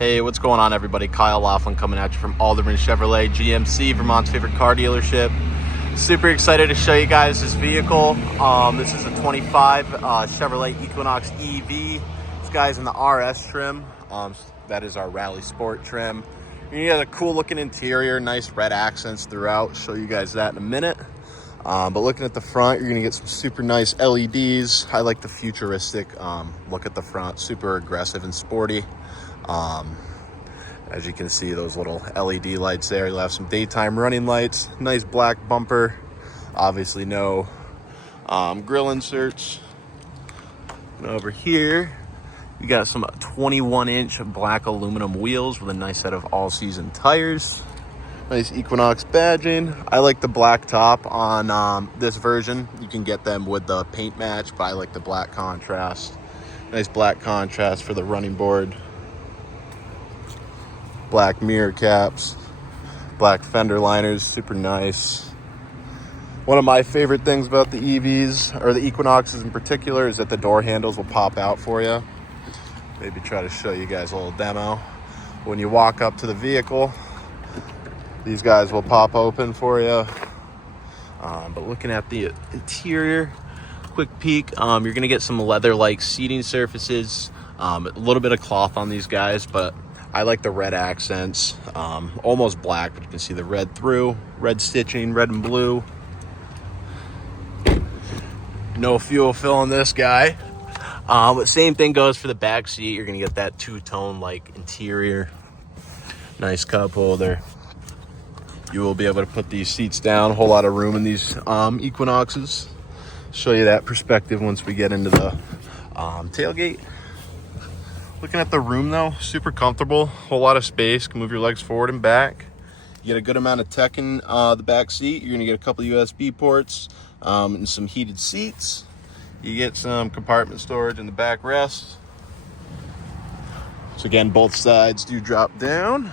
Hey, what's going on, everybody? Kyle Laughlin coming at you from Alderman Chevrolet, GMC, Vermont's favorite car dealership. Super excited to show you guys this vehicle. This is a 25 Chevrolet Equinox EV. This guy's in the RS trim. That is our Rally Sport trim. You got a cool looking interior, nice red accents throughout. Show you guys that in a minute. But looking at the front, you're gonna get some super nice LEDs. I like the futuristic look at the front, super aggressive and sporty. As you can see, those little LED lights there. You'll have some daytime running lights, nice black bumper, obviously no grill inserts. And over here you got some 21-inch black aluminum wheels with a nice set of all-season tires. Nice Equinox badging. I like the black top on this version. You can get them with the paint match, but I like the black contrast. Nice black contrast for the running board. Black mirror caps, black fender liners, super nice. One of my favorite things about the EVs, or the Equinoxes in particular, is that the door handles will pop out for you. Maybe try to show you guys a little demo. When you walk up to the vehicle, these guys will pop open for you. But looking at the interior, quick peek, you're gonna get some leather-like seating surfaces, a little bit of cloth on these guys, but I like the red accents, almost black, but you can see the red through, red stitching, red and blue. No fuel fill on this guy. But same thing goes for the back seat. You're gonna get that two-tone like interior. Nice cup holder. You will be able to put these seats down. A whole lot of room in these Equinoxes. Show you that perspective once we get into the tailgate. Looking at the room though, super comfortable, whole lot of space, can move your legs forward and back. You get a good amount of tech in the back seat. You're gonna get a couple of USB ports and some heated seats. You get some compartment storage in the backrest. So again, both sides do drop down.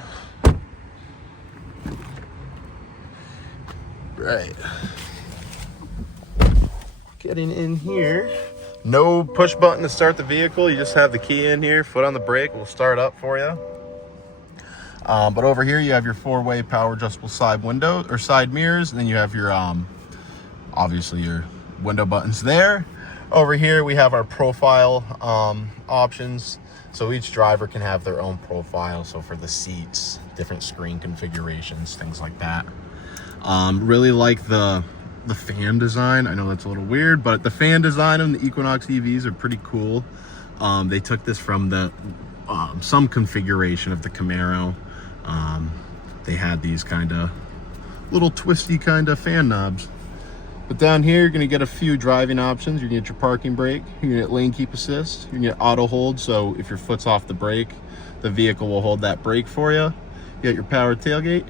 Right. Getting in here. No push button to start the vehicle. You just have the key in here, foot on the brake, will start up for you. But over here you have your four-way power adjustable side window or side mirrors, and then you have your obviously your window buttons there. Over here we have our profile options. So each driver can have their own profile. So for the seats, different screen configurations, things like that. Really like the fan design. I know that's a little weird, but the fan design on the Equinox EVs are pretty cool. They took this from the some configuration of the Camaro. They had these kind of little twisty kind of fan knobs. But down here, you're gonna get a few driving options. You're gonna get your parking brake, you're gonna get lane keep assist, you're gonna get auto hold, so if your foot's off the brake, the vehicle will hold that brake for you. You got your power tailgate,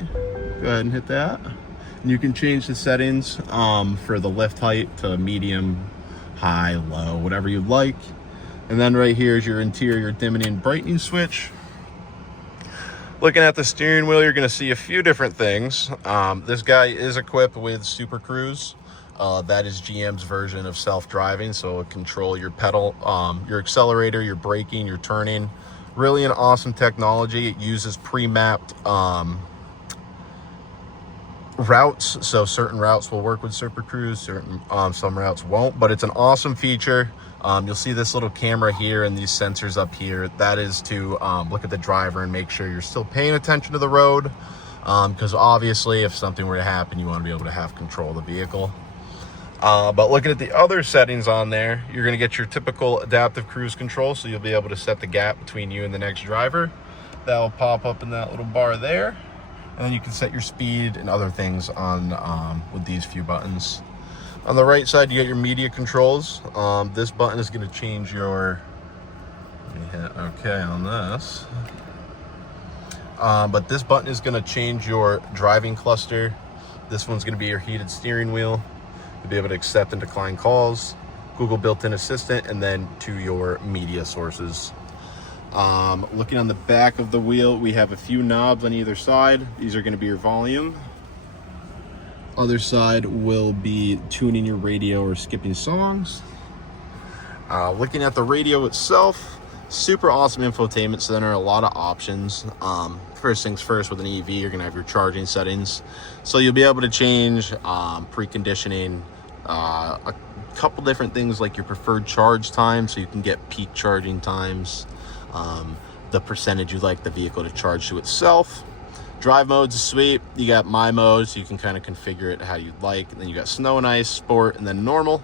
go ahead and hit that. And you can change the settings for the lift height to medium, high, low, whatever you'd like. And then right here is your interior dimming and brightening switch. Looking at the steering wheel, you're gonna see a few different things. This guy is equipped with Super Cruise. That is GM's version of self-driving, so it'll control your pedal, your accelerator, your braking, your turning. Really an awesome technology. It uses pre-mapped routes, so certain routes will work with Super Cruise, certain some routes won't, but it's an awesome feature. You'll see this little camera here and these sensors up here. That is to look at the driver and make sure you're still paying attention to the road, because obviously if something were to happen, you want to be able to have control of the vehicle. But looking at the other settings on there, you're going to get your typical adaptive cruise control, so you'll be able to set the gap between you and the next driver. That will pop up in that little bar there. And then you can set your speed and other things on with these few buttons. On the right side, you get your media controls. This button is going to change your, let me hit OK on this. But this button is going to change your driving cluster. This one's going to be your heated steering wheel. You'll be able to accept and decline calls, Google built-in assistant, and then to your media sources. Looking on the back of the wheel, we have a few knobs on either side. These are going to be your volume. Other side will be tuning your radio or skipping songs. Looking at the radio itself, Super awesome infotainment center, a lot of options. First things first, with an EV, you're gonna have your charging settings. So you'll be able to change preconditioning, a couple different things like your preferred charge time, so you can get peak charging times, the percentage you'd like the vehicle to charge to itself. Drive modes is sweet. You got my mode, so you can kind of configure it how you'd like. And then you got snow and ice, sport, and then normal.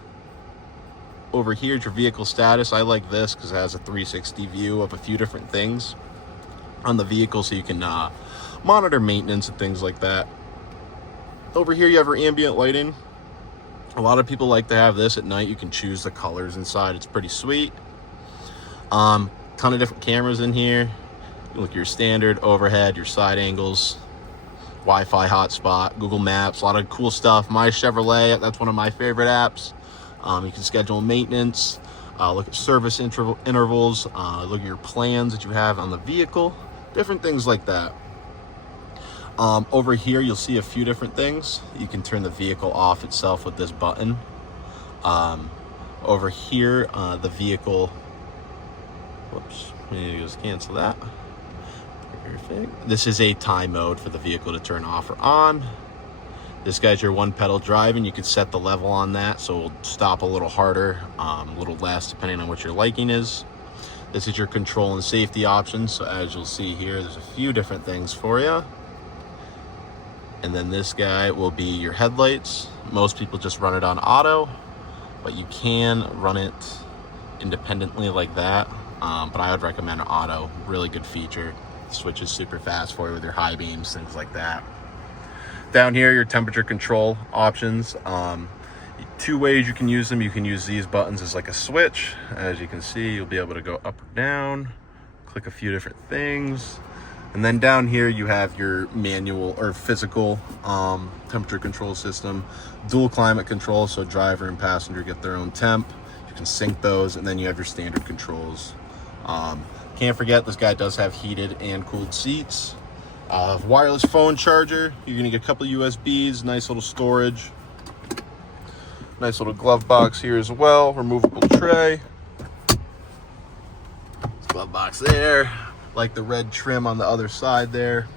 Over here is your vehicle status. I like this because it has a 360 view of a few different things on the vehicle, so you can monitor maintenance and things like that. Over here you have your ambient lighting. A lot of people like to have this at night. You can choose the colors inside. It's pretty sweet. Ton of different cameras in here. You look at your standard, overhead, your side angles, Wi-Fi hotspot, Google Maps, a lot of cool stuff. My Chevrolet, that's one of my favorite apps. You can schedule maintenance, look at service intervals, look at your plans that you have on the vehicle, different things like that. Over here, you'll see a few different things. You can turn the vehicle off itself with this button. Over here, the vehicle, whoops, maybe just cancel that. Perfect. This is a time mode for the vehicle to turn off or on. This guy's your one pedal driving. You can set the level on that, so it'll stop a little harder, a little less, depending on what your liking is. This is your control and safety options. So as you'll see here, there's a few different things for you. And then this guy will be your headlights. Most people just run it on auto, but you can run it independently like that. But I would recommend auto. Really good feature. Switches super fast for you with your high beams, things like that. Down here, your temperature control options. Two ways you can use them. You can use these buttons as like a switch. As you can see, you'll be able to go up or down, click a few different things. And then down here, you have your manual or physical temperature control system, dual climate control, so driver and passenger get their own temp. You can sync those, and then you have your standard controls. Can't forget, this guy does have heated and cooled seats. Wireless phone charger. You're gonna get a couple USBs, nice little storage. Nice little glove box here as well, removable tray. Glove box there. Like the red trim on the other side there.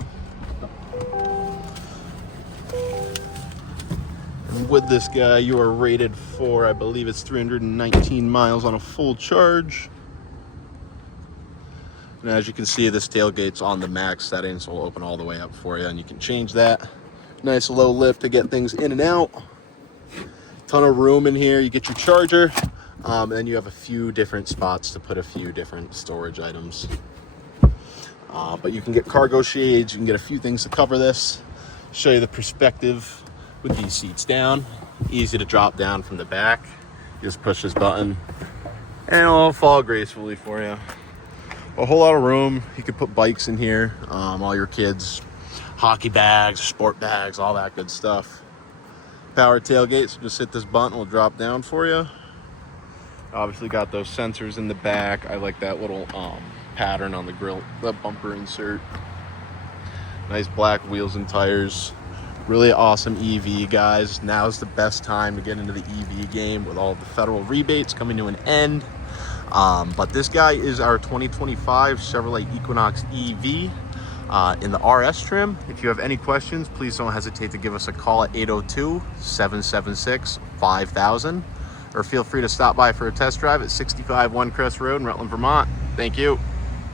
And with this guy, you are rated for, I believe it's 319 miles on a full charge. And as you can see, this tailgate's on the max setting, so we'll open all the way up for you, and you can change that. Nice low lift to get things in and out. Ton of room in here. You get your charger, and then you have a few different spots to put a few different storage items. But you can get cargo shades. You can get a few things to cover this. Show you the perspective with these seats down. Easy to drop down from the back. You just push this button, and it'll fall gracefully for you. A whole lot of room. You could put bikes in here, all your kids, hockey bags, sport bags, all that good stuff. Power tailgate, so just hit this button, will drop down for you. Obviously got those sensors in the back. I like that little pattern on the grill, the bumper insert. Nice black wheels and tires. Really awesome EV, guys. Now's the best time to get into the EV game with all the federal rebates coming to an end. But this guy is our 2025 Chevrolet Equinox EV in the RS trim. If you have any questions, please don't hesitate to give us a call at 802-776-5000, or feel free to stop by for a test drive at 65 One Crest Road in Rutland, Vermont. Thank you.